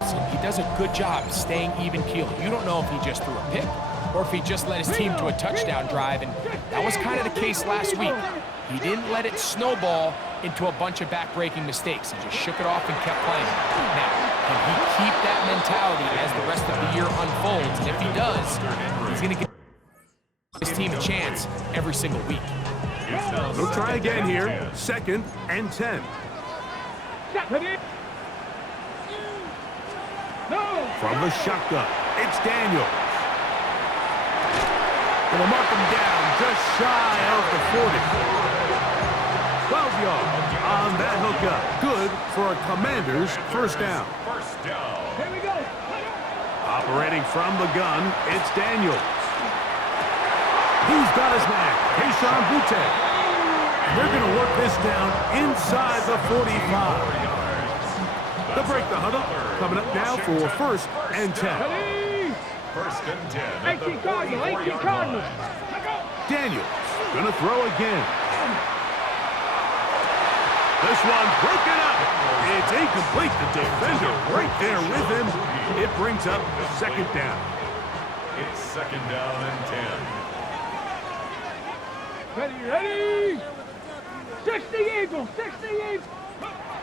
He does a good job staying even keel. You don't know if he just threw a pick or if he just led his team to a touchdown drive, and that was kind of the case last week. He didn't let it snowball into a bunch of back-breaking mistakes. He just shook it off and kept playing. Now, can he keep that mentality as the rest of the year unfolds? And if he does, he's going to give his team a chance every single week. They'll try again here. 2nd and 10. From the shotgun, it's Daniel. Gonna mark him down just shy of the 40. 12 yards on that hookup. Good for a Commander's first down. Here we go. Operating from the gun, it's Daniels. He's got his man, Keyshawn Boutte. They're going to work this down inside the 45. They'll break the huddle. Coming up now for 1st and 10. 1st and 10. 18 Cardinals. 18 Cardinals. Daniels going to throw again. This one broken up. It's incomplete. The defender right there with him. It brings up 2nd down. It's 2nd down and 10. Ready. 60 Eagles. 60 Eagles.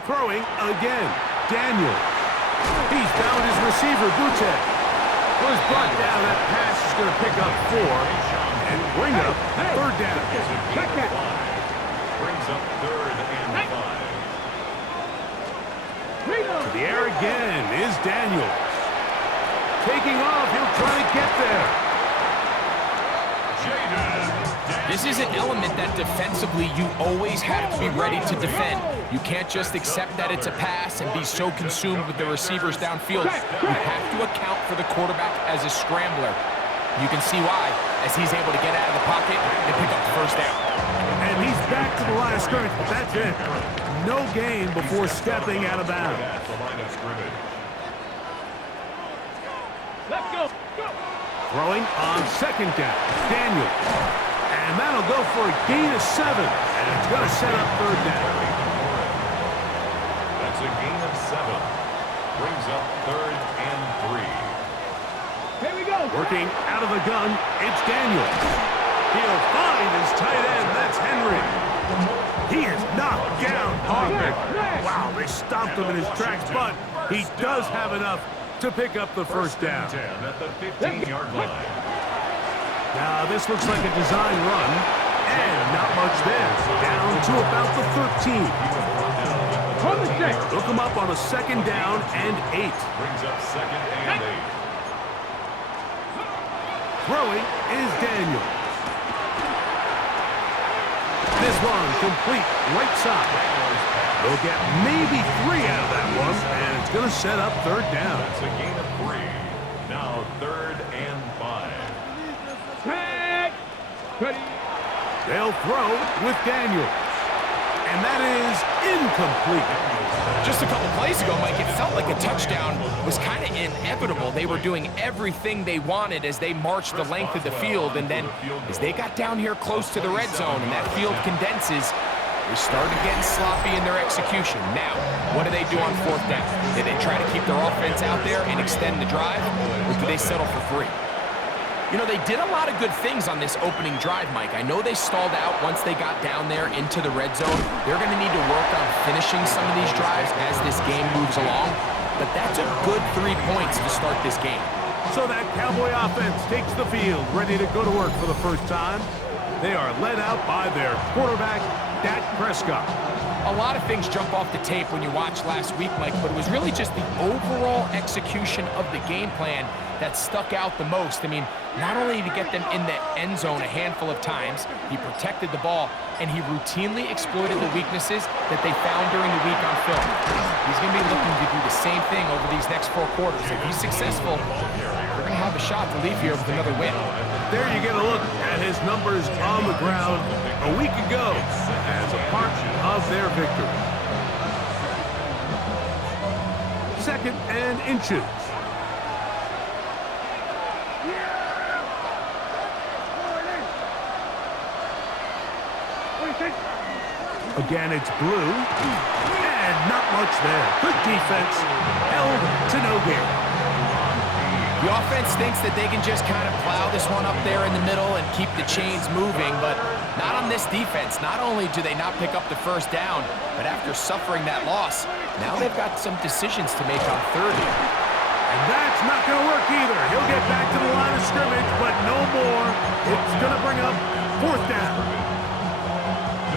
Throwing again. Daniel. He's found his receiver, Boutte. Was brought down. That pass is going to pick up 4 and bring up 3rd down. Brings up 3rd and 5. To the air again is Daniels. Taking off. He'll try to get there. This is an element that defensively you always have to be ready to defend. You can't just accept that it's a pass and be so consumed with the receivers downfield. You have to account for the quarterback as a scrambler. You can see why, as he's able to get out of the pocket and pick up the first down. And he's back to the line of scrimmage, but that's it. No gain before stepping out of bounds. Let's go. Throwing on 2nd down. Daniel. And that'll go for a gain of 7. And it's going to set up 3rd down. That's a gain of 7. Brings up 3rd and 3. Here we go. Working out of the gun, it's Daniel. He'll find his tight end. That's Henry. He is knocked down hard. Wow, they stopped him in his tracks, but he does have enough to pick up the first down. 10 at the 15-yard line. Now, this looks like a design run, and not much there. Down to about the 13. Look him up on a 2nd down and 8. Brings up 2nd and 8. Throwing is Daniel. This one complete right side. They'll get maybe 3 out of that one, and it's going to set up 3rd down. That's a gain of 3. Now 3rd and 5. They'll throw with Daniels. And that is incomplete. Just a couple plays ago, Mike, it felt like a touchdown was kind of inevitable. They were doing everything they wanted as they marched the length of the field, and then as they got down here close to the red zone and that field condenses, they started getting sloppy in their execution. Now, what do they do on 4th down? Do they try to keep their offense out there and extend the drive, or do they settle for 3? You know, they did a lot of good things on this opening drive, Mike. I know they stalled out once they got down there into the red zone. They're going to need to work on finishing some of these drives as this game moves along. But that's a good 3 points to start this game. So that Cowboy offense takes the field, ready to go to work for the first time. They are led out by their quarterback, Dak Prescott. A lot of things jump off the tape when you watch last week, Mike, but it was really just the overall execution of the game plan that stuck out the most. I mean, not only to get them in the end zone a handful of times, he protected the ball, and he routinely exploited the weaknesses that they found during the week on film. He's going to be looking to do the same thing over these next 4 quarters. If he's successful, they're going to have a shot to leave here with another win. There you get a look at his numbers on the ground a week ago as a part of their victory. 2nd and inches. Again, it's blue. And not much there. Good defense. Held to no gain. The offense thinks that they can just kind of plow this one up there in the middle and keep the chains moving, but not on this defense. Not only do they not pick up the first down, but after suffering that loss, now they've got some decisions to make on third here. And that's not going to work either. He'll get back to the line of scrimmage, but no more. It's going to bring up fourth down.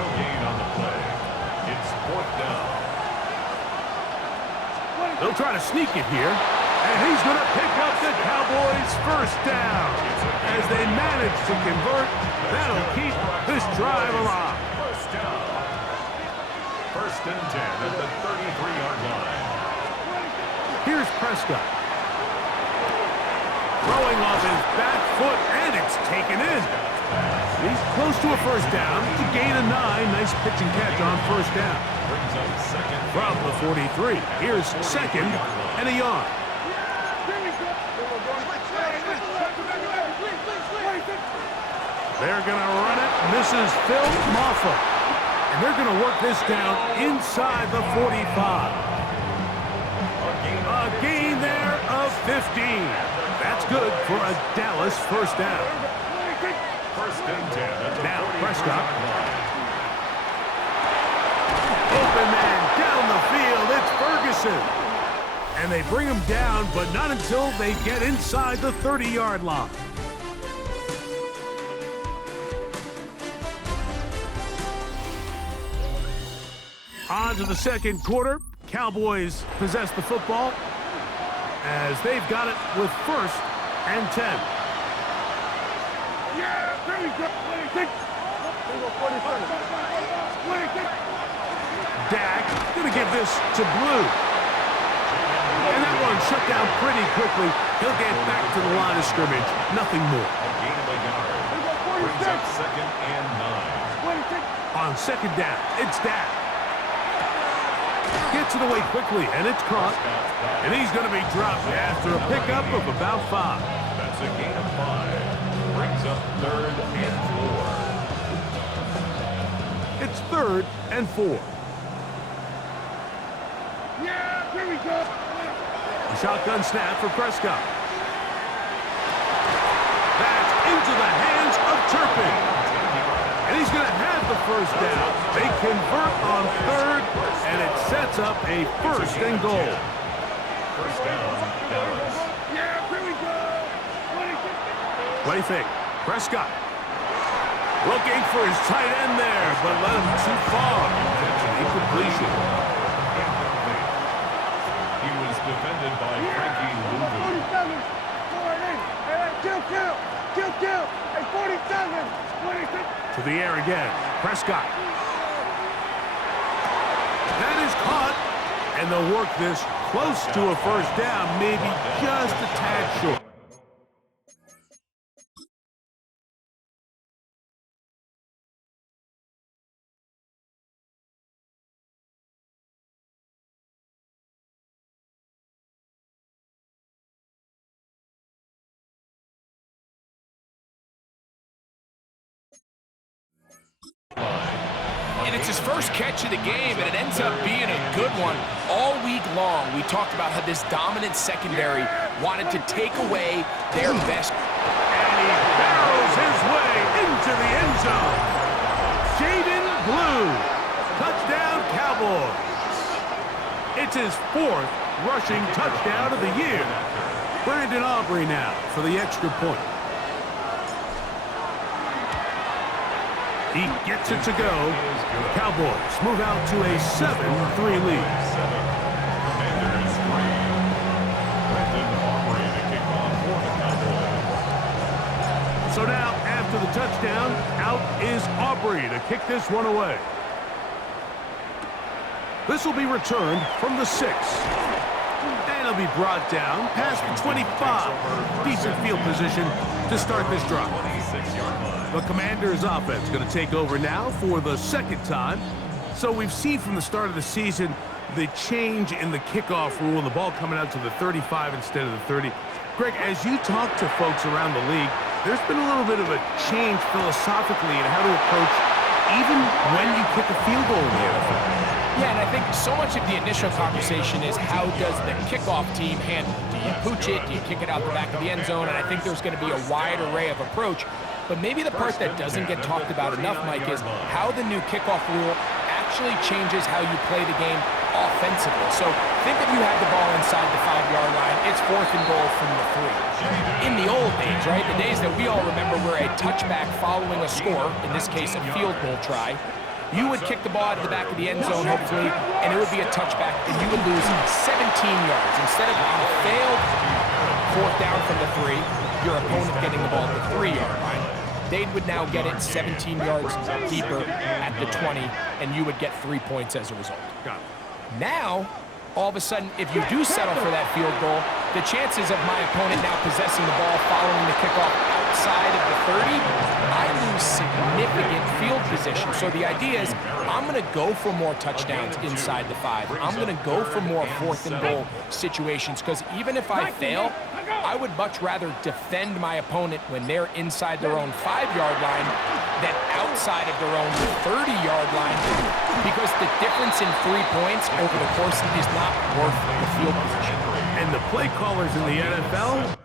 No gain on the play. It's fourth down. They'll try to sneak it here. And he's going to pick up the Cowboys' first down. As they manage to convert, that'll keep this drive alive. First down. First and 10 at the 33-yard line. Here's Prescott. Throwing off his back foot, and it's taken in. He's close to a first down. To gain a 9. Nice pitch and catch on first down. Brings up second. From the 43. Here's second and a yard. They're going to run it. This is Phil Maffa. And they're going to work this down inside the 45. A gain there of 15. That's good for a Dallas first down. First and 10. Now Prescott. Open man down the field. It's Ferguson. And they bring him down, but not until they get inside the 30-yard line. On to the second quarter. Cowboys possess the football as they've got it with first and 10. Yeah, there we go. Dak going to give this to Blue. And that one shut down pretty quickly. He'll get back to the line of scrimmage. Nothing more. A gain of a yard. Brings up second and 9. On second down, it's Dak. Gets it away quickly, and it's caught. And he's going to be dropped after a pickup of about 5. That's a gain of 5. Brings up third and 4. It's third and 4. Yeah, here we go. A shotgun snap for Prescott. That's into the hands of Turpin. And he's going to have the first down. They convert on third, and it sets up a first and goal. First down, Dallas. Yeah, here we go. What do you think? Prescott looking for his tight end there, but led him too far. That's an incompletion. Incomplete. He was defended by Frankie Louvu. 47, 48, kill, and 47, 26. To the air again. Prescott. That is caught, and they'll work this close to a first down, maybe just a tad short. And it's his first catch of the game, and it ends up being a good one. All week long, we talked about how this dominant secondary wanted to take away their best. And he barrels his way into the end zone. Jaden Blue. Touchdown, Cowboys. It's his 4th rushing touchdown of the year. Brandon Aubrey now for the extra point. He gets it to go. Cowboys move out to a 7-3 lead. Commanders 3. Brandon Aubrey to kick off for the Cowboys. So now, after the touchdown, out is Aubrey to kick this one away. This will be returned from the 6. And it'll be brought down past the 25. Decent field position to start this drive. 26-yard line. The Commanders' offense going to take over now for the second time. So we've seen from the start of the season the change in the kickoff rule and the ball coming out to the 35 instead of the 30. Greg, as you talk to folks around the league, there's been a little bit of a change philosophically in how to approach even when you kick a field goal in the NFL. Yeah, and I think so much of the initial conversation is how does the kickoff team handle it? Do you pooch it? Do you kick it out the back of the end zone? And I think there's going to be a wide array of approach. But maybe the part that doesn't get talked about enough, Mike, is how the new kickoff rule actually changes how you play the game offensively. So think if you had the ball inside the 5-yard line, it's 4th and goal from the 3. In the old days, right, the days that we all remember were a touchback following a score, in this case a field goal try, you would kick the ball out of the back of the end zone, hopefully, and it would be a touchback, and you would lose 17 yards. Instead of on a failed 4th down from the 3, your opponent getting the ball at the 3-yard line, they would now get it 17 yards deeper at the 20, and you would get 3 points as a result. Got it. Now, all of a sudden, if you do settle for that field goal, the chances of my opponent now possessing the ball following the kickoff outside of the 30, I lose significant field position. So the idea is I'm going to go for more touchdowns inside the 5. I'm going to go for more 4th and goal situations, because even if I fail, I would much rather defend my opponent when they're inside their own 5-yard line than outside of their own 30-yard line, because the difference in 3 points over the course is not worth the field position. And the play callers in the NFL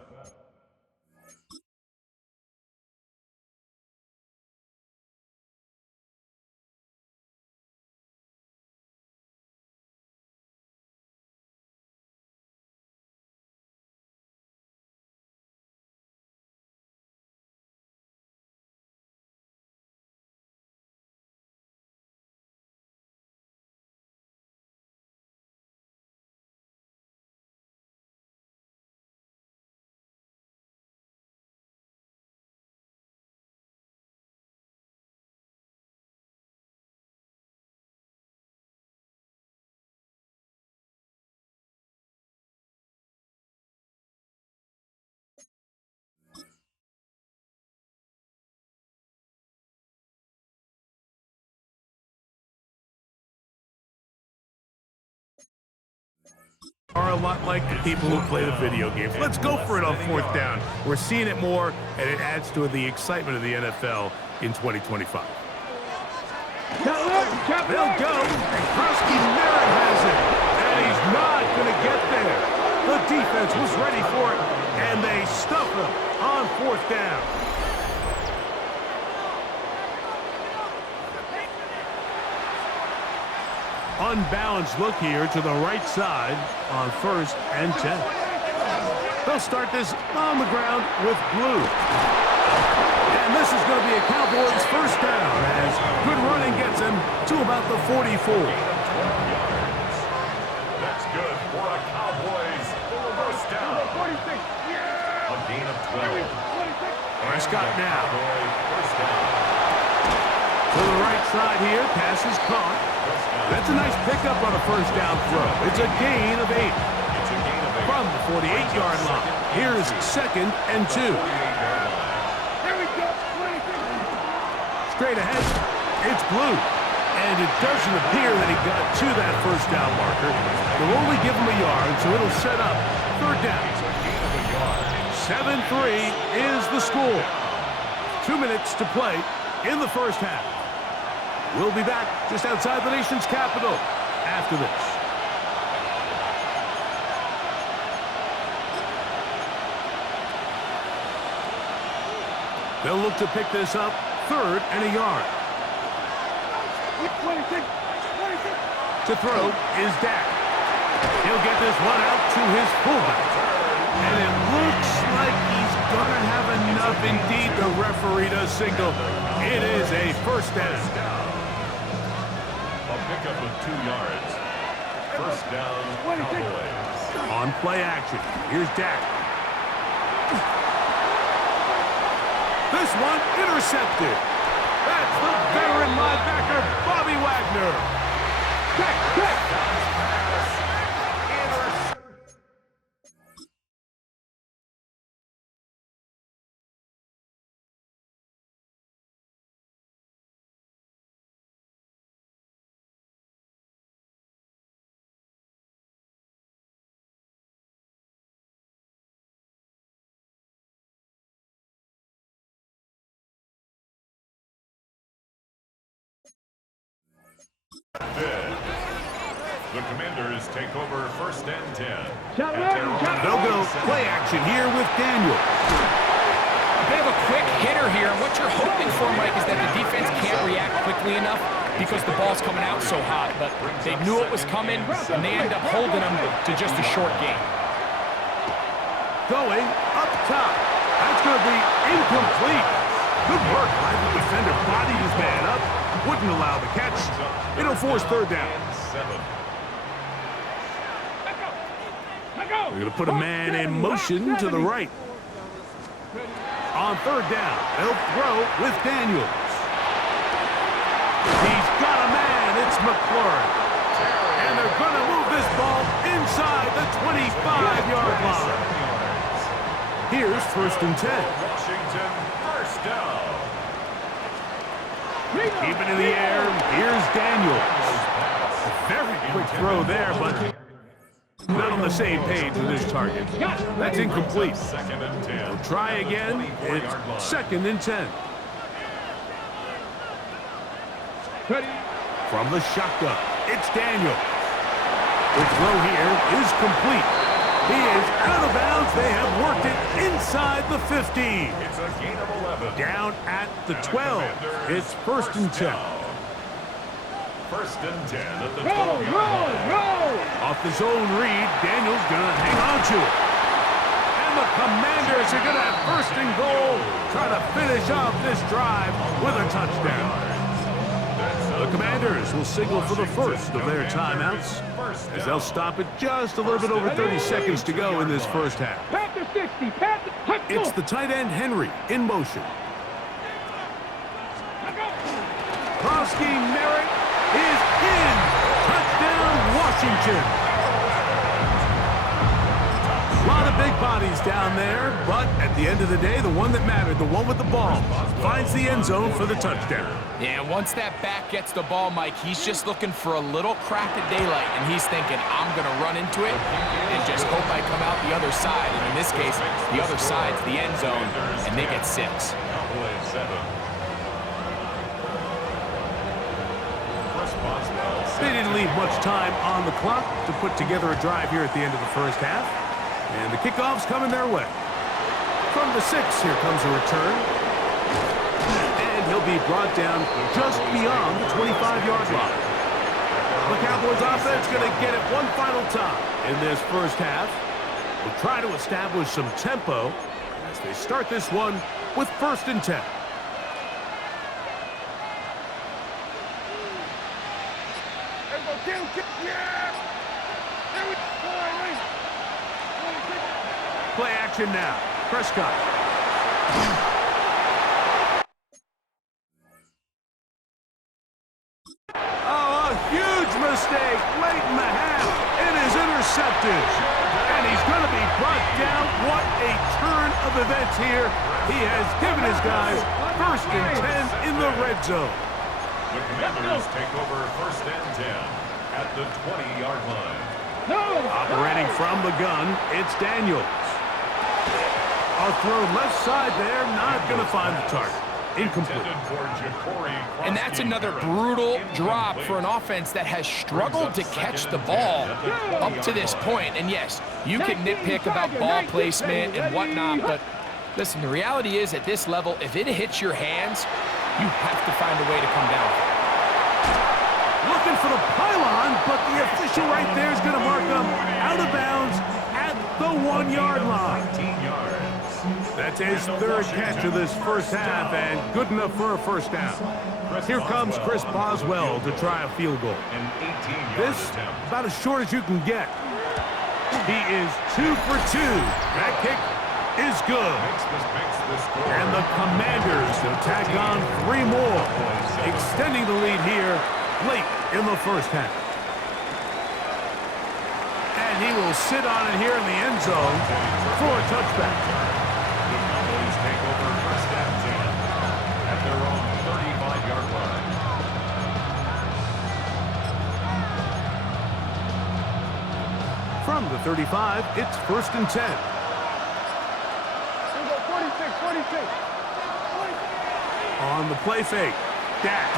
are a lot like the people who play the video games. Let's go for it on 4th down. We're seeing it more, and it adds to the excitement of the NFL in 2025. They'll go, and Krusky Merritt has it, and he's not going to get there. The defense was ready for it, and they stuff him on 4th down. Unbalanced look here to the right side on 1st and 10. They'll start this on the ground with blue. And this is going to be a Cowboys 1st down as good running gets him to about the 44. That's good for a Cowboys 1st down. A gain of 12. Prescott now. First down. To the right side here, pass is caught. That's a nice pickup on a 1st down throw. It's a gain of 8. It's a gain of 8. From the 48-yard line. Here's 2nd and 2. Here we go. Straight ahead, it's blue. And it doesn't appear that he got to that 1st down marker. They'll only give him a yard, so it'll set up 3rd down. 7-3 is the score. 2 minutes to play in the 1st half. We'll be back just outside the nation's capital after this. They'll look to pick this up 3rd and a yard. 26. To throw is Dak. He'll get this one out to his fullback. And it looks like he's going to have enough. Indeed, the referee does signal. It is a 1st down. A pickup of 2 yards. 1st down, Cowboys. On play action, here's Dak. This one intercepted. That's the veteran linebacker, Bobby Wagner. Dak. The Commanders take over 1st and 10. They'll go play action here with Daniel. A bit of a quick hitter here. What you're hoping for, Mike, is that the defense can't react quickly enough because the ball's coming out so hot. But they knew it was coming, and they end up holding them to just a short game. Going up top. That's going to be incomplete. Good work by the defender. Bodied his man up. Wouldn't allow the catch. It'll force 3rd down. They're going to put a man in motion to the right. On 3rd down, they'll throw with Daniels. He's got a man. It's McLaurin. And they're going to move this ball inside the 25-yard line. Here's 1st and 10. Washington, 1st down. Keep it in the air. Here's Daniels. A very quick throw there, but not on the same page with his target. That's incomplete. 2nd and 10. We'll try again. It's 2nd and 10. From the shotgun, it's Daniels. The throw here is complete. He is out of bounds. They have worked it inside the 15. It's a gain of 11. Down at the 12. It's 1st and 10. 1st and 10 at the 12-yard line. Off the zone read, Daniels gonna hang on to it. And the Commanders are gonna have 1st and goal, trying to finish off this drive with a touchdown. The Commanders will signal for the first of their timeouts, as they'll stop it just a little bit over 30 seconds to go in this first half. It's the tight end Henry in motion. Krosky Merritt is in. Touchdown, Washington. A lot of big bodies down there, but at the end of the day, the one that mattered, the one with the ball, finds the end zone for the touchdown. Yeah, once that back gets the ball, Mike, he's just looking for a little crack of daylight, and he's thinking, I'm going to run into it and just hope I come out the other side. And in this case, the other side's the end zone, and they get 6. They didn't leave much time on the clock to put together a drive here at the end of the first half. And the kickoff's coming their way. From the 6, here comes a return. And he'll be brought down just beyond the 25-yard line. The Cowboys offense going to get it one final time in this first half. We'll try to establish some tempo as they start this one with 1st and 10. Play action now. Prescott. Oh, a huge mistake late in the half. It is intercepted. And he's going to be brought down. What a turn of events here. He has given his guys 1st and 10 in the red zone. The Commanders take over 1st and 10 at the 20-yard line. Operating from the gun, it's Daniels. A throw left side there, not going to find the target. Incomplete. And that's another brutal drop for an offense that has struggled to catch the ball up to this point. And yes, you can nitpick about ball placement and whatnot, but listen, the reality is at this level, if it hits your hands, you have to find a way to come down. Looking for the pylon, but the official right there is going to mark them out of bounds at the 1-yard line. 19 yards. That's his 3rd catch of this first half, and good enough for a 1st down. Here comes Chris Boswell to try a field goal. This, about as short as you can get. He is 2 for 2. That kick is good. And the Commanders will tack on 3 more, extending the lead here late in the first half. And he will sit on it here in the end zone for a touchback. Take over 1st and 10 at their own 35-yard line. From the 35, it's 1st and 10. 46. On the play fake, Dak.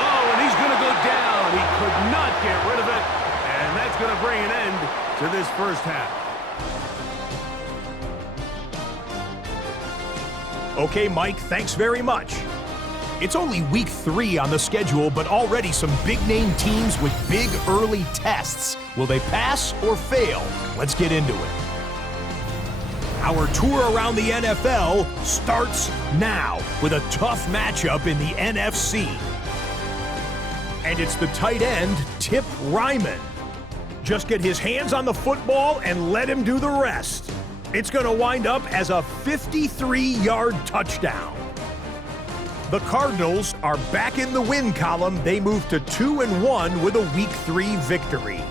Oh, and he's going to go down. He could not get rid of it, and that's going to bring an end to this first half. Okay, Mike, thanks very much. It's only week 3 on the schedule, but already some big-name teams with big early tests. Will they pass or fail? Let's get into it. Our tour around the NFL starts now with a tough matchup in the NFC. And it's the tight end, Tip Ryman. Just get his hands on the football and let him do the rest. It's going to wind up as a 53-yard touchdown. The Cardinals are back in the win column. They move to 2-1 with a Week 3 victory.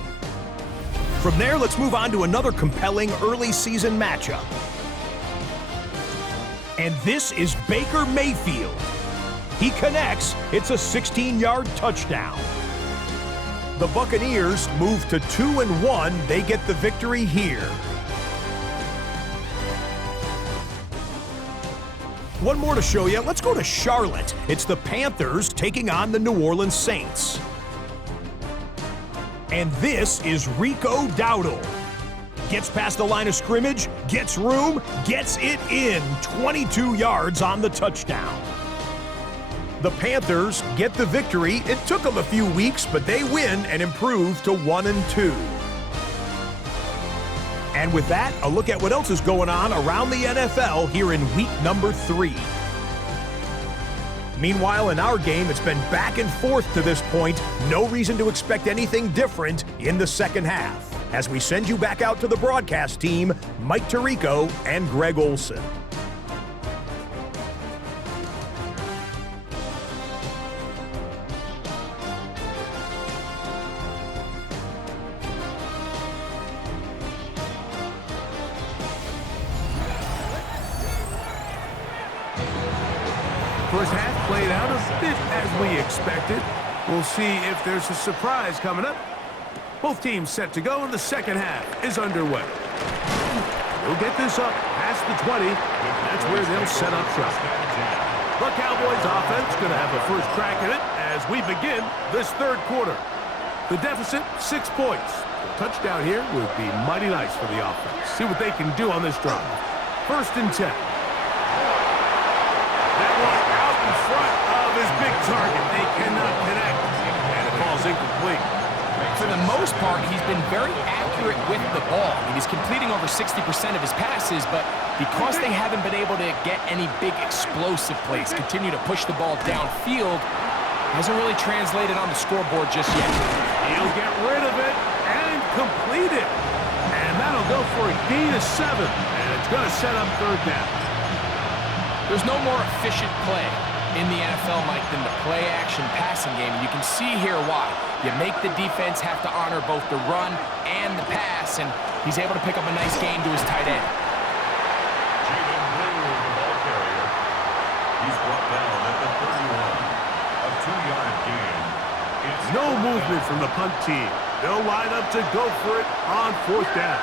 From there, let's move on to another compelling early season matchup. And this is Baker Mayfield. He connects. It's a 16-yard touchdown. The Buccaneers move to 2-1. They get the victory here. One more to show you. Let's go to Charlotte. It's the Panthers taking on the New Orleans Saints. And this is Rico Dowdle. Gets past the line of scrimmage, gets room, gets it in. 22 yards on the touchdown. The Panthers get the victory. It took them a few weeks, but they win and improve to 1-2. And with that, a look at what else is going on around the NFL here in week number 3. Meanwhile, in our game, it's been back and forth to this point. No reason to expect anything different in the second half. As we send you back out to the broadcast team, Mike Tirico and Greg Olson. First half played out a bit as we expected. We'll see if there's a surprise coming up. Both teams set to go, and the second half is underway. They'll get this up past the 20. That's where they'll set up shop. The Cowboys offense going to have the first crack at it as we begin this third quarter. The deficit, 6 points. A touchdown here would be mighty nice for the offense. See what they can do on this drive. 1st and 10. That one out in front of his big target. They cannot connect, and it falls incomplete. For the most part, he's been very accurate with the ball. I mean, he's completing over 60% of his passes, but because they haven't been able to get any big explosive plays, continue to push the ball downfield, hasn't really translated on the scoreboard just yet. He'll get rid of it and complete it. And that'll go for a gain of 7, and it's going to set up 3rd down. There's no more efficient play in the NFL, Mike, than the play-action passing game, and you can see here why. You make the defense have to honor both the run and the pass, and he's able to pick up a nice gain to his tight end. Jaden Blue, the ball carrier. He's brought down at the 31. A 2-yard gain. It's No movement from the punt team. They'll line up to go for it on 4th down.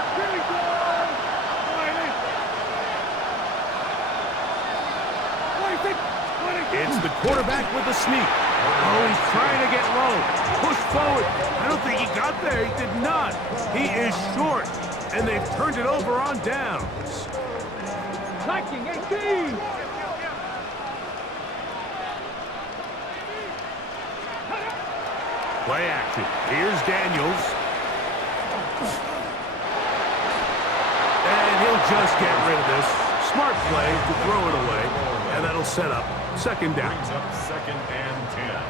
It's the quarterback with the sneak. Oh, he's trying to get low. Push forward. I don't think he got there. He did not. He is short. And they've turned it over on downs. Attacking 18. Play action. Here's Daniels. And he'll just get rid of this. Smart play to throw it away. And that'll set up 2nd down. brings up 2nd and 10.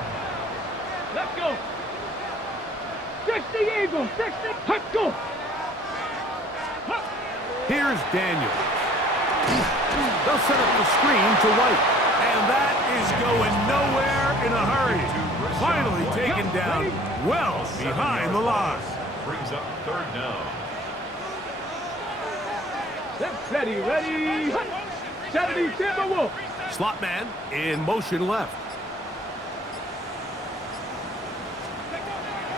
Let's go. 60 Eagles. 60. Let's go. Here's Daniels. They'll set up the screen to White. And that is going nowhere in a hurry. Finally taken down well behind the line. Brings up 3rd down. Ready, ready. 70 Timberwolf. Slot man in motion left.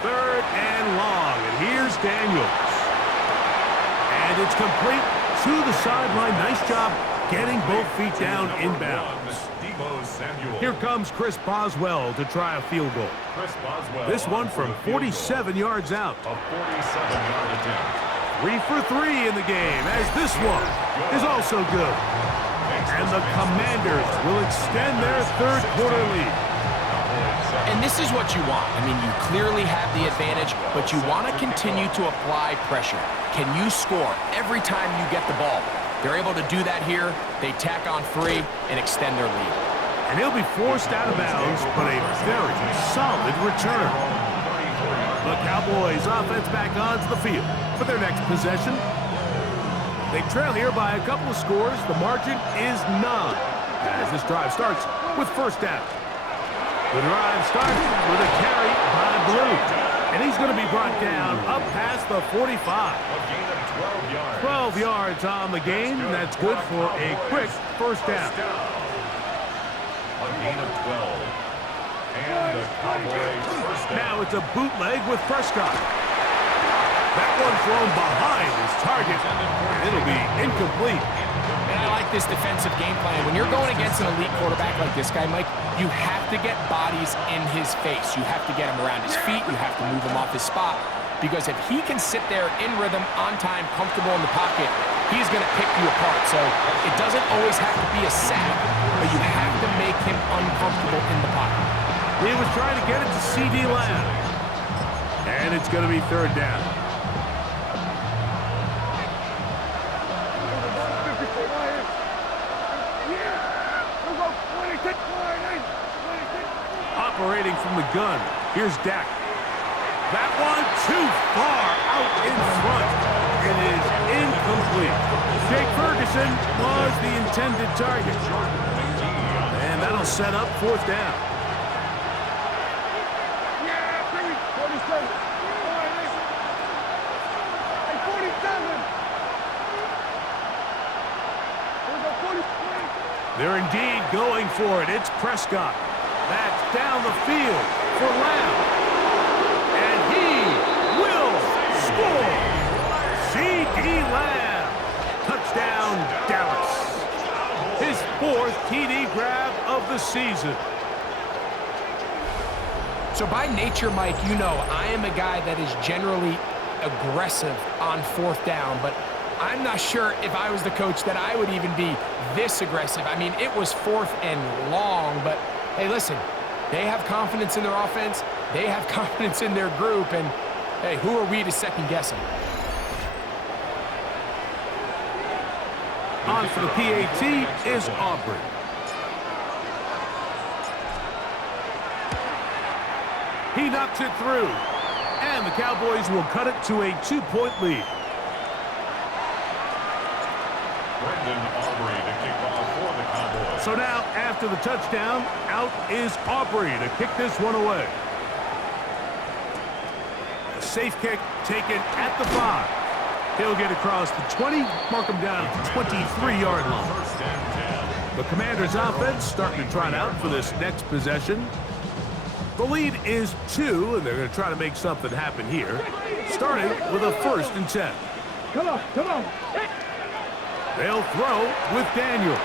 3rd and long. And here's Daniels. And it's complete to the sideline. Nice job getting both feet down inbounds. Here comes Chris Boswell to try a field goal. This one from 47 yards out. A 47-yard attempt. 3 for 3 in the game, as this one is also good. And the Commanders will extend their third quarter lead. And this is what you want. I mean, you clearly have the advantage, but you want to continue to apply pressure. Can you score every time you get the ball? They're able to do that here. They tack on 3 and extend their lead. And he'll be forced out of bounds, but a very solid return. The Cowboys offense back onto the field for their next possession. They trail here by a couple of scores. The margin is 9 as this drive starts with first down. The drive starts with a carry by Blue. And he's going to be brought down up past the 45. A gain of 12 yards. 12 yards on the game. That's good for a quick first down. A gain of 12. And the Cowboys first down. Now it's a bootleg with Prescott. That one thrown behind his target, and it'll be incomplete. And I like this defensive game plan. When you're going against an elite quarterback like this guy, Mike, you have to get bodies in his face. You have to get him around his feet. You have to move him off his spot. Because if he can sit there in rhythm, on time, comfortable in the pocket, he's going to pick you apart. So it doesn't always have to be a sack, but you have to make him uncomfortable in the pocket. He was trying to get it to C.D. Lamb. And it's going to be third down. Operating from the gun, here's Dak. That one too far out in front. It is incomplete. Jake Ferguson was the intended target. And that'll set up fourth down. They're indeed going for it. It's Prescott. That's down the field for Lamb. And he will score. C.D. Lamb. Touchdown, Dallas. His 4th TD grab of the season. So by nature, Mike, you know I am a guy that is generally aggressive on 4th down, but I'm not sure if I was the coach that I would even be this aggressive. I mean, it was 4th and long, but hey, listen, they have confidence in their offense. They have confidence in their group, and hey, who are we to second guess them? On for the PAT is Aubrey. He knocks it through, and the Cowboys will cut it to a 2-point lead. Aubrey to kick off for the Cowboys. So now, after the touchdown, out is Aubrey to kick this one away. A safe kick taken at the 5. He'll get across the 20, mark him down at the 23-yard line. First and 10. The Commanders' offense starting to trot out for this next possession. The lead is 2, and they're going to try to make something happen here, starting with a 1st and 10. Come on, come on. They'll throw with Daniels.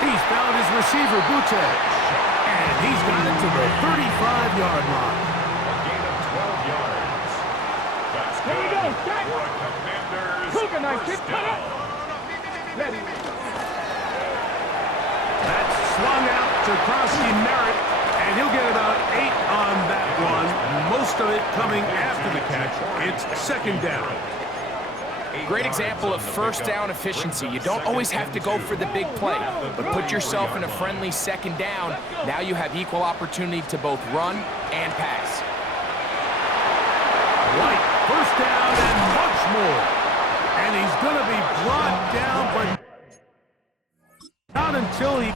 He's found his receiver, Butte. And he's got it to the 35-yard line. A gain of 12 yards. That's Here we good go, for Jack. a Commanders Cougar knife, first get cut down. Ready. That's swung out to Krosky Merritt, and he'll get about 8 on that one. Most of it coming after the catch. It's 2nd down. Great example of first down efficiency. You don't always have to go for the big play, but put yourself in a friendly 2nd down. Now you have equal opportunity to both run and pass. White, first down and much more. And he's going to be brought down, but not until he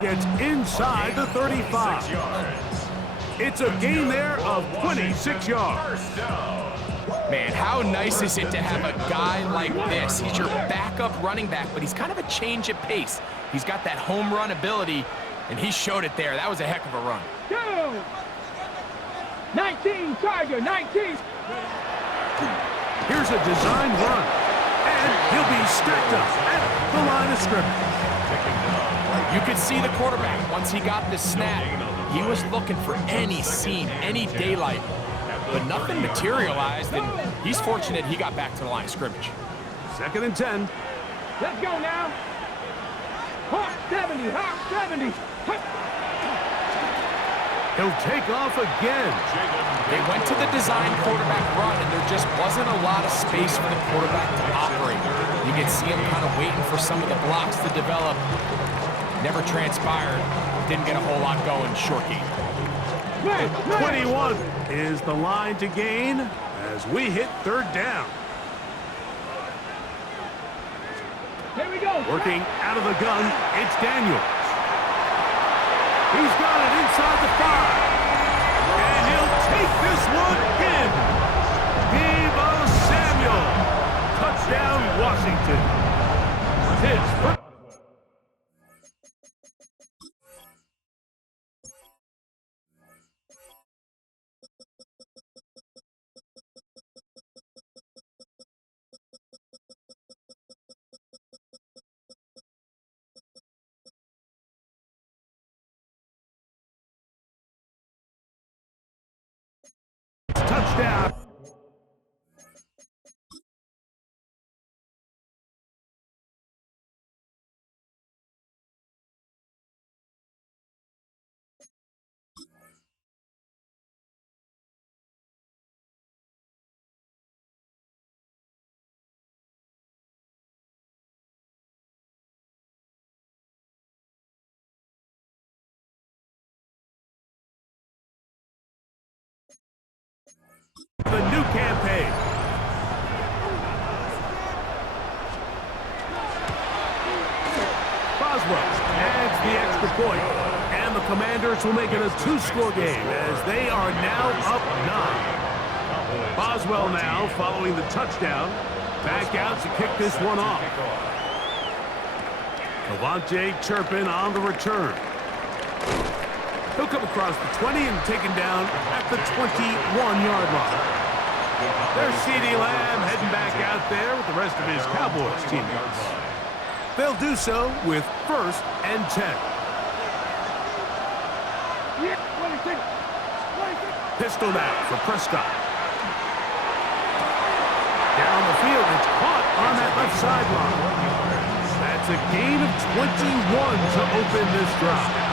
Gets inside the 35. It's a gain there of 26 yards. Man, how nice is it to have a guy like this? He's your backup running back, but he's kind of a change of pace. He's got that home run ability, and he showed it there. That was a heck of a run. Go! 19, Tiger, 19. Here's a design run, and he'll be stacked up at the line of scrimmage. You could see the quarterback, once he got the snap, he was looking for any seam, any daylight, but nothing materialized, and he's fortunate he got back to the line of scrimmage. 2nd and 10. Let's go now. Hawk 70, Hawk 70. He'll take off again. They went to the design quarterback run, and there just wasn't a lot of space for the quarterback to operate. You could see him kind of waiting for some of the blocks to develop. Never transpired. Didn't get a whole lot going. Short game. 21 is the line to gain as we hit 3rd down. Here we go. Working out of the gun, it's Daniels. He's got it inside the 5. And he'll take this one in. Deebo Samuel. Touchdown, Washington. His first. Touchdown. The new campaign. Boswell adds the extra point, and the Commanders will make it a 2-score game as they are now up 9. Boswell now following the touchdown, back out to kick this one off. Cavante Turpin on the return. He'll come across the 20 and taken down at the 21-yard line. There's CeeDee Lamb heading back out there with the rest of his Cowboys teammates. They'll do so with 1st and 10. Pistol now for Prescott. Down the field, it's caught on that left sideline. That's a gain of 21 to open this drive.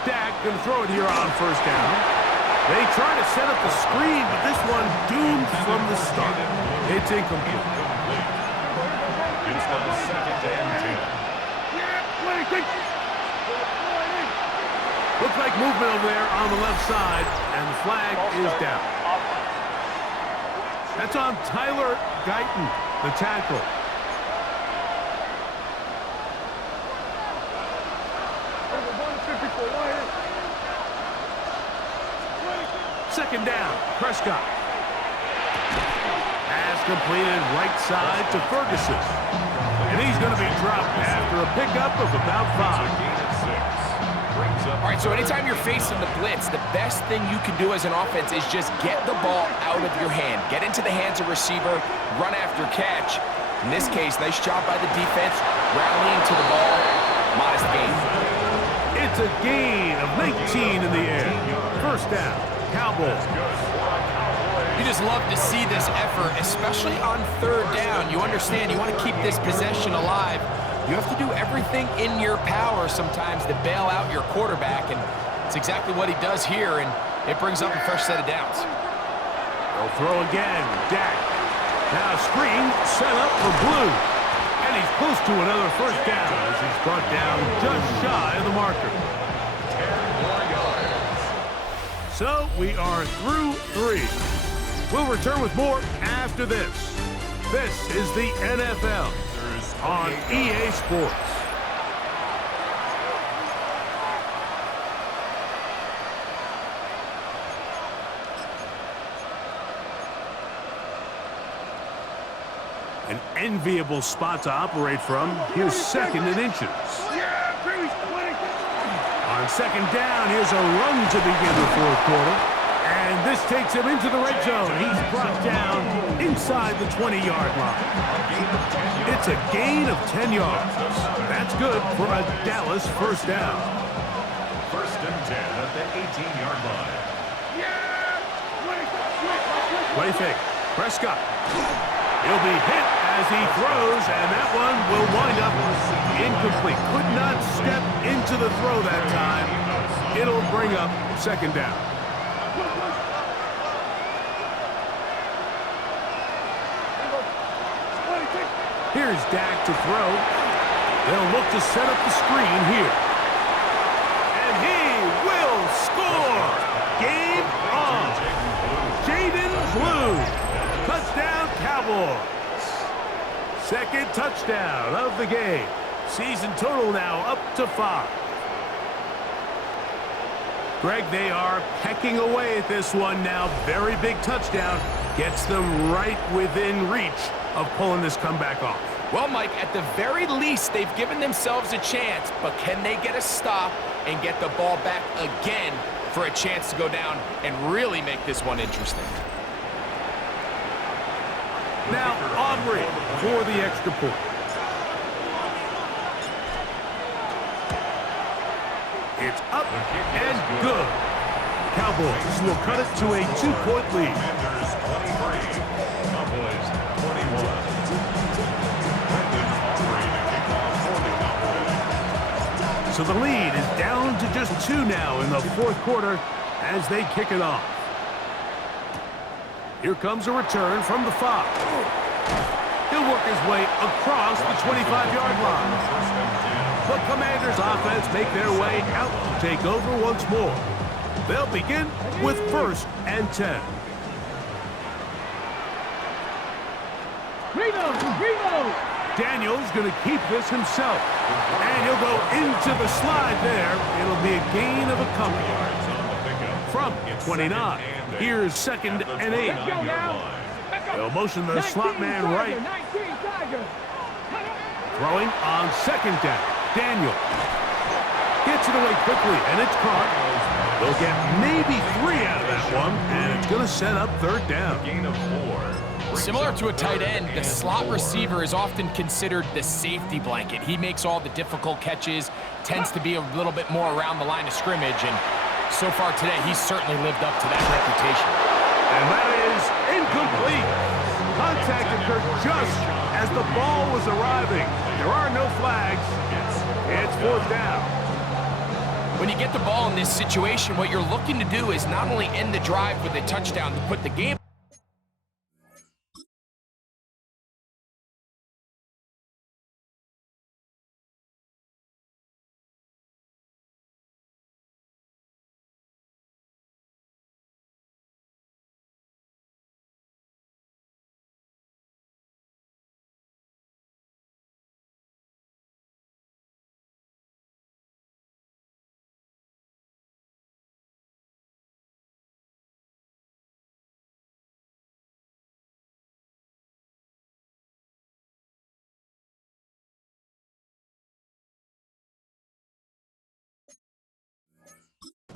Dak going to throw it here on 1st down. They try to set up the screen, but this one doomed from the start. It's incomplete. It's now 2nd and 10. Looks like movement over there on the left side, and the flag is down. That's on Tyler Guyton, the tackle. Second down, Prescott. Pass completed right side to Ferguson. And he's going to be dropped after a pickup of about 5. All right, so anytime you're facing the blitz, the best thing you can do as an offense is just get the ball out of your hand. Get into the hands of receiver, run after catch. In this case, nice job by the defense, rallying to the ball. Modest gain. It's a gain of 19 in the air. 1st down, Cowboys. You just love to see this effort, especially on 3rd down. You understand, you want to keep this possession alive. You have to do everything in your power sometimes to bail out your quarterback, and it's exactly what he does here, and it brings up a fresh set of downs. They'll throw again, Dak. Now screen set up for Blue, and he's close to another 1st down as he's brought down just shy of the marker. 10 more yards. So we are through 3. We'll return with more after this. This is the NFL on EA Sports. An enviable spot to operate from. Here's second and inches. On second down, here's a run to begin the fourth quarter. And this takes him into the red zone. He's brought down inside the 20-yard line. It's a gain of 10 yards. That's good for a Dallas first down. First and 10 at the 18-yard line. Play fake. Prescott. He'll be hit as he throws, and that one will wind up incomplete. Could not step into the throw that time. It'll bring up second down. Here's Dak to throw. They'll look to set up the screen here. And he will score! Game on! Jaden Blue! Touchdown Cowboys! Second touchdown of the game. Season total now up to 5. Greg, they are pecking away at this one now. Very big touchdown. Gets them right within reach of pulling this comeback off. Well, Mike, at the very least, they've given themselves a chance, but can they get a stop and get the ball back again for a chance to go down and really make this one interesting? Now, Aubrey for the extra point. It's up and good. Cowboys will cut it to a 2-point lead. Commanders 23, Cowboys 21. So the lead is down to just 2 now in the fourth quarter as they kick it off. Here comes a return from the 5. He'll work his way across the 25-yard line. The Commanders' offense make their way out to take over once more. They'll begin with first and 10. Reload! Daniel's going to keep this himself. And he'll go into the slide there. It'll be a gain of a couple. From 29, here's second and 8. Let's go now. They'll motion the slot man right. 19 Tiger. Throwing on second down. Daniel gets it away quickly, and it's caught. They'll get maybe 3 out of that one, and it's going to set up third down. Gain of 4. Similar to a tight end, the slot receiver is often considered the safety blanket. He makes all the difficult catches, tends to be a little bit more around the line of scrimmage, and so far today, he's certainly lived up to that reputation. And that is incomplete. Contact occurred just as the ball was arriving. There are no flags. It's fourth down. When you get the ball in this situation, what you're looking to do is not only end the drive with a touchdown to put the game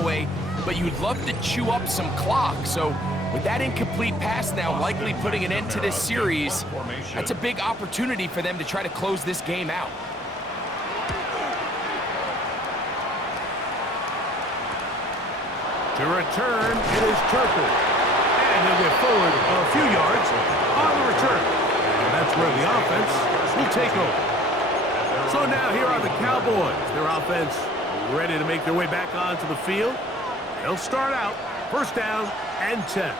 away, but you'd love to chew up some clock. So with that incomplete pass now likely putting an end to this series, that's a big opportunity for them to try to close this game out. To return, it is Turkle. And he'll get forward a few yards on the return. And that's where the offense will take over. So now here are the Cowboys. Their offense ready to make their way back onto the field. They'll start out first down and 10.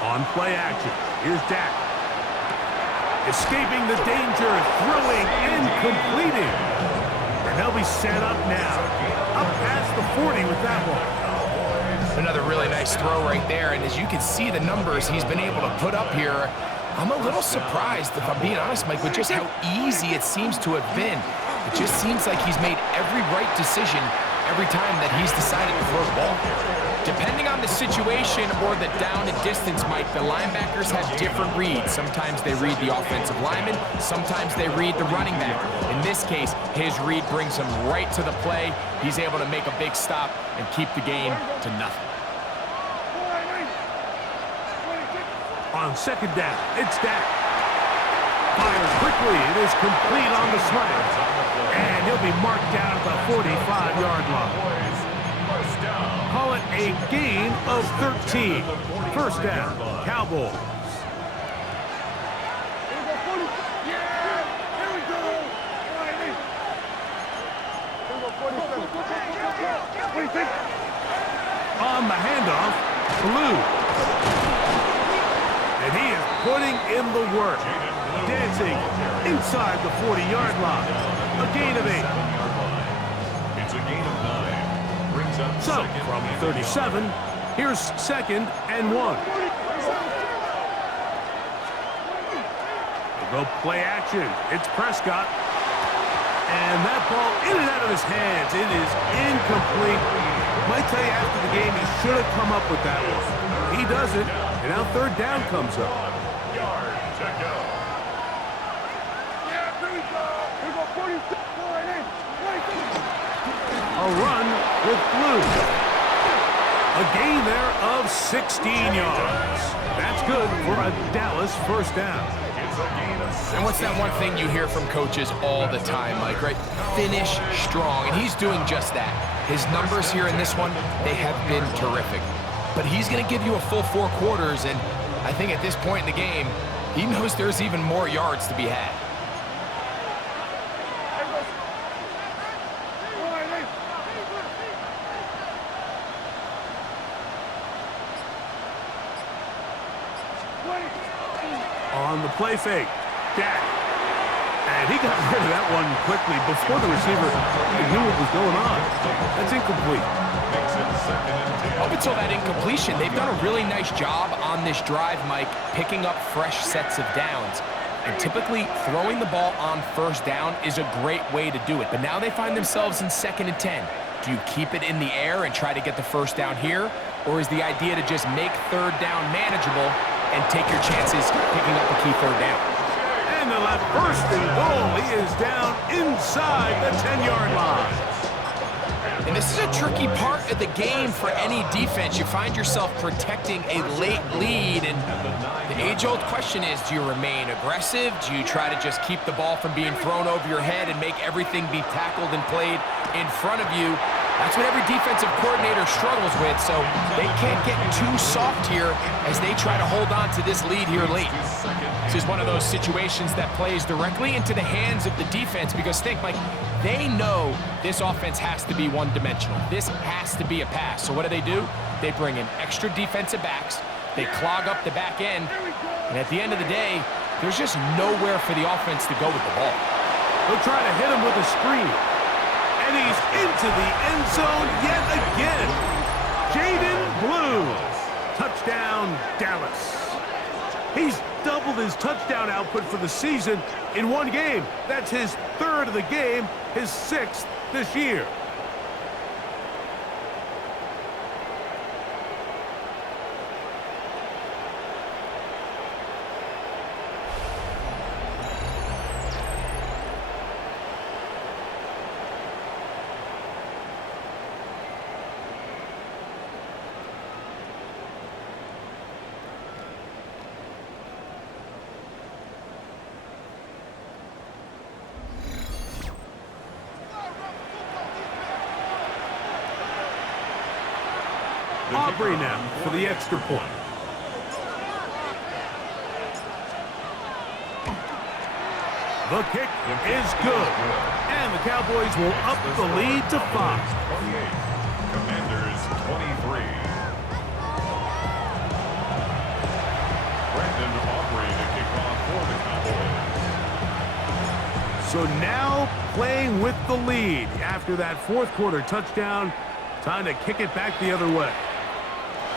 On play action, here's Dak. Escaping the danger, throwing and completing. And they'll be set up now. Up past the 40 with that one. Another really nice nice throw right there, and as you can see the numbers he's been able to put up here, I'm a little surprised, if I'm being honest, Mike, with just how easy it seems to have been. It just seems like he's made every right decision every time that he's decided to throw the ball. Depending on the situation or the down and distance, Mike, the linebackers have different reads. Sometimes they read the offensive lineman, sometimes they read the running back. In this case, his read brings him right to the play. He's able to make a big stop and keep the game to nothing. On second down, it's Dak. Fires quickly. It is complete on the slant. And he'll be marked down at the 45-yard line. Call it a gain of 13. First down, Cowboys. On the handoff, Blue. And he is putting in the work. Dancing inside the 40-yard line. A gain of 8. It's a gain of 9. Brings up So, from 37, here's second and 1. They go play action. It's Prescott. And that ball in and out of his hands. It is incomplete. Might tell you after the game he should have come up with that one. He doesn't. And now third down comes up. Yard to go. A run with Blue. A gain there of 16 yards. That's good for a Dallas first down. It's a gain of 6. And what's that one thing you hear from coaches all the time, Mike, right? Finish strong, and he's doing just that. His numbers here in this one, they have been terrific. But he's going to give you a full 4 quarters, and I think at this point in the game, he knows there's even more yards to be had. On the play fake, Dak. And he got rid of that one quickly before the receiver knew what was going on. That's incomplete. Makes it second and 10. Up until that incompletion, they've done a really nice job on this drive, Mike, picking up fresh sets of downs. And typically, throwing the ball on first down is a great way to do it. But now they find themselves in second and 10. Do you keep it in the air and try to get the first down here? Or is the idea to just make third down manageable and take your chances picking up a key third down? And the left first and goal. He is down inside the 10-yard line. And this is a tricky part of the game for any defense. You find yourself protecting a late lead, and the age-old question is, do you remain aggressive? Do you try to just keep the ball from being thrown over your head and make everything be tackled and played in front of you? That's what every defensive coordinator struggles with, so they can't get too soft here as they try to hold on to this lead here late. This is one of those situations that plays directly into the hands of the defense, because think, Mike, they know this offense has to be one-dimensional. This has to be a pass. So what do? They bring in extra defensive backs. They clog up the back end. And at the end of the day, there's just nowhere for the offense to go with the ball. They'll try to hit him with a screen. And he's into the end zone yet again. Jaden Blue. Touchdown, Dallas. He's doubled his touchdown output for the season in one game. That's his 3rd of the game, his 6th this year. Aubrey now for the extra point. The kick is good. And the Cowboys will up the lead to 5. 28. Commanders 23. Brandon Aubrey to kick off for the Cowboys. So now playing with the lead after that 4th quarter touchdown. Time to kick it back the other way.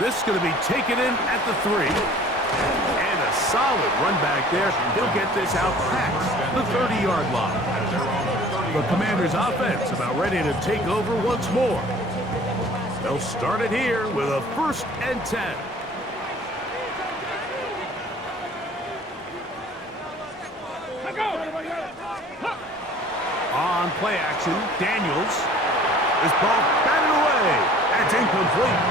This is going to be taken in at the 3. And a solid run back there. He'll get this out past the 30-yard line. The Commanders' offense about ready to take over once more. They'll start it here with a 1st and 10. On play action, Daniels. This ball batted away. That's incomplete.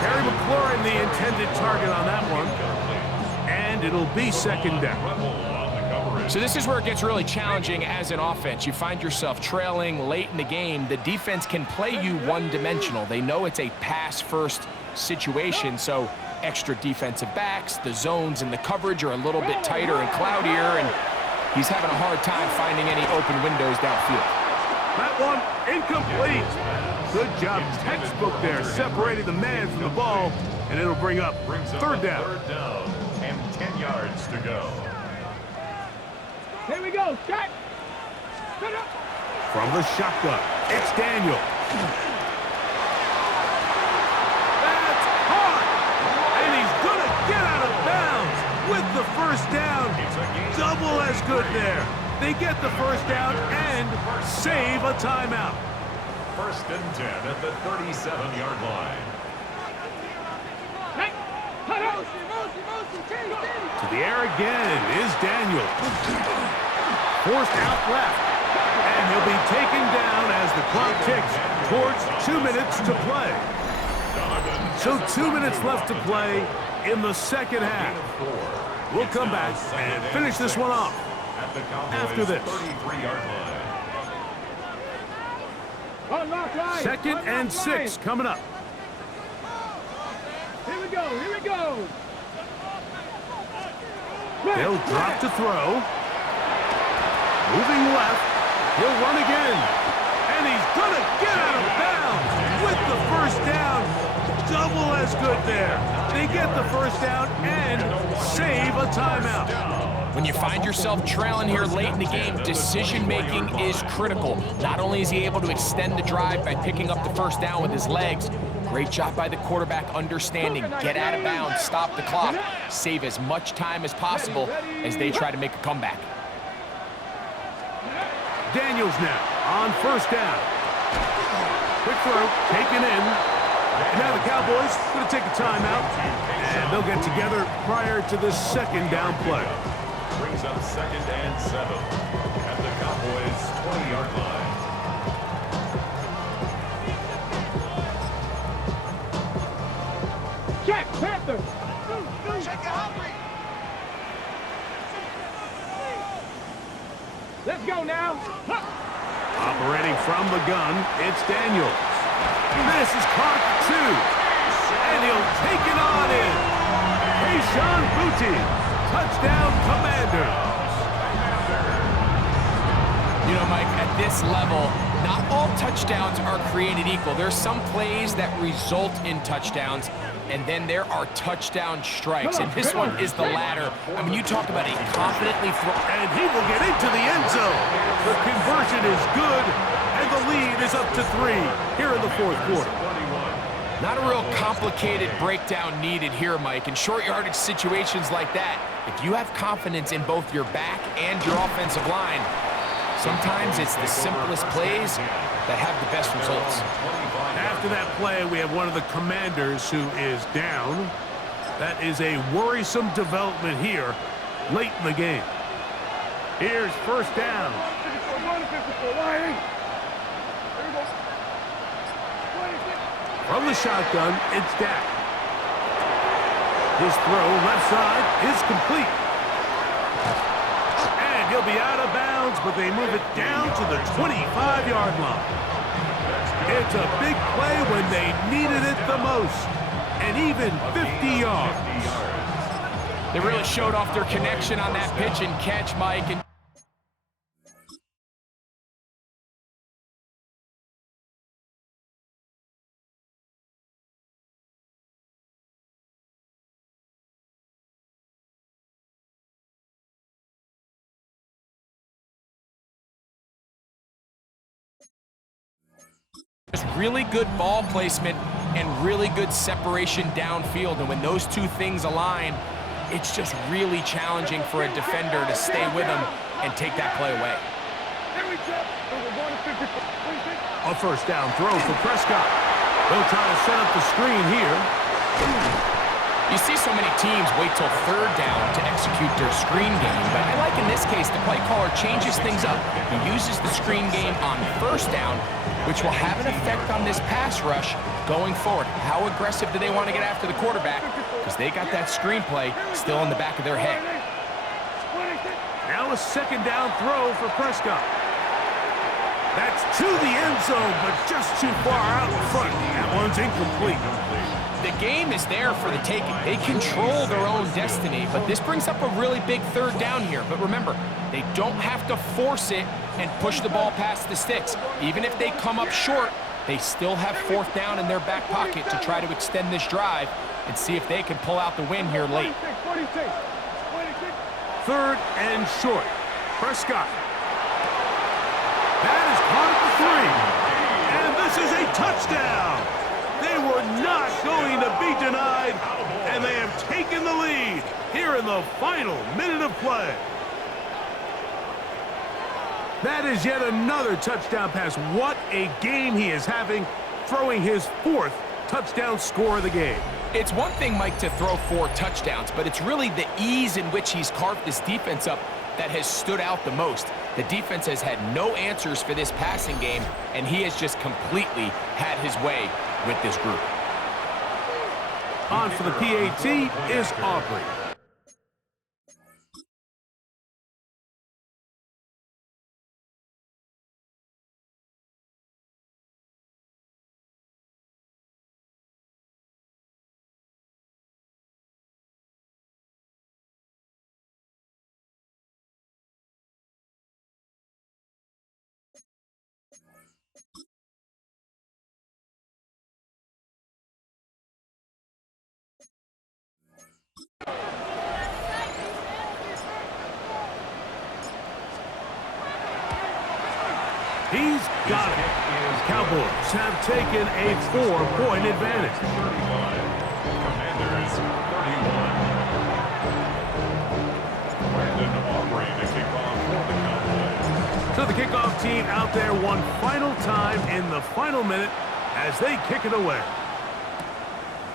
Terry McLaurin, the intended target on that one. And it'll be 2nd down. So this is where it gets really challenging as an offense. You find yourself trailing late in the game. The defense can play you one-dimensional. They know it's a pass-first situation, so extra defensive backs, the zones and the coverage are a little bit tighter and cloudier, and he's having a hard time finding any open windows downfield. That one incomplete. Good job, textbook there, separating the man from the ball, and it'll bring up 3rd down. 3rd down and 10 yards to go. Here we go, shot. From the shotgun, it's Daniel. That's caught, and he's gonna get out of bounds with the 1st down. Double as good there. They get the 1st down and save a timeout. 1st and 10 at the 37-yard line. To the air again is Daniel. Forced out left. And he'll be taken down as the clock ticks towards 2 minutes to play. So 2 minutes left to play in the 2nd half. We'll come back and finish this one off after this. 33-yard line. 2nd and 6 coming up. Here we go, here we go. They'll drop to throw. Moving left. He'll run again. And he's going to get out of bounds with the 1st down. Double as good there. They get the 1st down and save a timeout. When you find yourself trailing here late in the game, decision-making is critical. Not only is he able to extend the drive by picking up the 1st down with his legs, great job by the quarterback understanding, get out of bounds, stop the clock, save as much time as possible as they try to make a comeback. Daniels now on 1st down. Quick throw, taken in. And now the Cowboys going to take a timeout, and they'll get together prior to the 2nd down play. Brings up 2nd and 7 at the Cowboys' 20-yard line. Check, Panther. Let's go now. Operating from the gun, it's Daniels. This is caught 2. And he'll take it on in. Keyshawn Boutte. Touchdown, Commanders. You know, Mike, at this level, not all touchdowns are created equal. There's some plays that result in touchdowns, and then there are touchdown strikes, and this one is the latter. I mean, you talk about a confidently throw. And he will get into the end zone. The conversion is good, and the lead is up to 3 here in the 4th quarter. Not a real complicated breakdown needed here, Mike. In short yardage situations like that, if you have confidence in both your back and your offensive line, sometimes it's the simplest plays that have the best results. After that play, we have one of the Commanders who is down. That is a worrisome development here late in the game. Here's 1st down. From the shotgun, it's Dak. His throw left side is complete. And he'll be out of bounds, but they move it down to the 25-yard line. It's a big play when they needed it the most. And even 50 yards. They really showed off their connection on that pitch and catch, Mike. And really good ball placement and really good separation downfield. And when those two things align, it's just really challenging for a defender to stay with him and take that play away. A first down throw for Prescott. They'll try to set up the screen here. You see so many teams wait till third down to execute their screen game, but I like in this case the play caller changes things up. He uses the screen game on first down, which will have an effect on this pass rush going forward. How aggressive do they want to get after the quarterback? Because they got that screenplay still in the back of their head. Now a second down throw for Prescott. That's to the end zone, but just too far out in front. That one's incomplete. The game is there for the taking. They control their own destiny, but this brings up a really big third down here. But remember, they don't have to force it and push the ball past the sticks. Even if they come up short, they still have fourth down in their back pocket to try to extend this drive and see if they can pull out the win here late. Third and short. Prescott. That is caught at the 3. And this is a touchdown. They were not going to be denied, and they have taken the lead here in the final minute of play. That is yet another touchdown pass. What a game he is having, throwing his 4th touchdown score of the game. It's one thing, Mike, to throw 4 touchdowns, but it's really the ease in which he's carved this defense up that has stood out the most. The defense has had no answers for this passing game, and he has just completely had his way with this group. On for the PAT is Aubrey. He's got it. Cowboys have taken a 4-point advantage. Commanders 31. Brandon Aubrey to kick off for the Cowboys. So the kickoff team out there one final time in the final minute as they kick it away.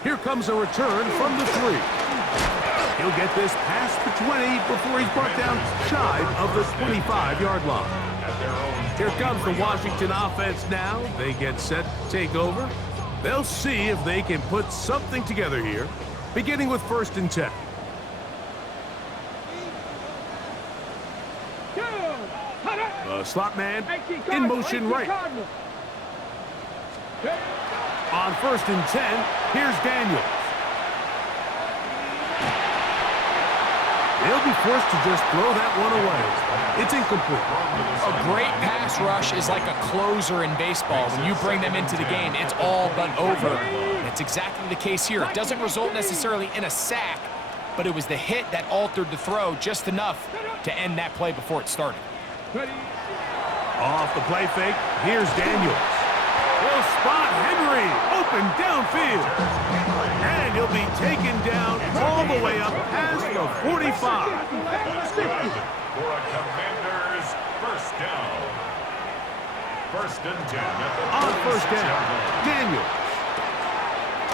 Here comes a return from the 3. He'll get this past the 20 before he's brought down shy of the 25-yard line. Here comes the Washington offense now. They get set to take over. They'll see if they can put something together here, beginning with 1st and 10. The slot man in motion right. On 1st and 10, here's Daniels. They'll be forced to just throw that one away. It's incomplete. A great pass rush is like a closer in baseball. When you bring them into the game, it's all but over. And it's exactly the case here. It doesn't result necessarily in a sack, but it was the hit that altered the throw just enough to end that play before it started. Off the play fake, here's Daniels. He'll spot Henry, open downfield. And he'll be taken down all the way up past the 45. That's good for a Commanders first down. 1st and 10 at the On 1st down, Daniels.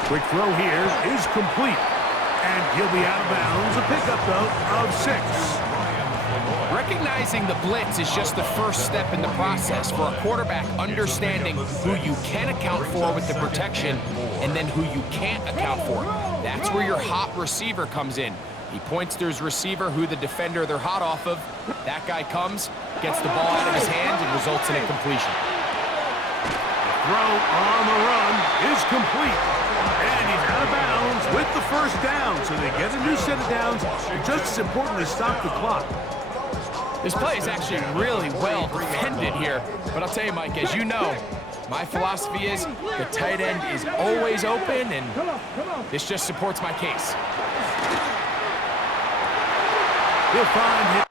Quick throw here is complete. And he'll be out of bounds. A pickup, though, of 6. Recognizing the blitz is just the first step in the process for a quarterback understanding who you can account for with the protection and then who you can't account for. That's where your hot receiver comes in. He points to his receiver, who the defender they're hot off of. That guy comes, gets the ball out of his hands, and results in a completion. The throw on the run is complete. And he's out of bounds with the 1st down. So they get a new set of downs. Just as important to stop the clock. This play is actually really well defended here. But I'll tell you, Mike, as you know, my philosophy is the tight end is always open, and this just supports my case. He'll find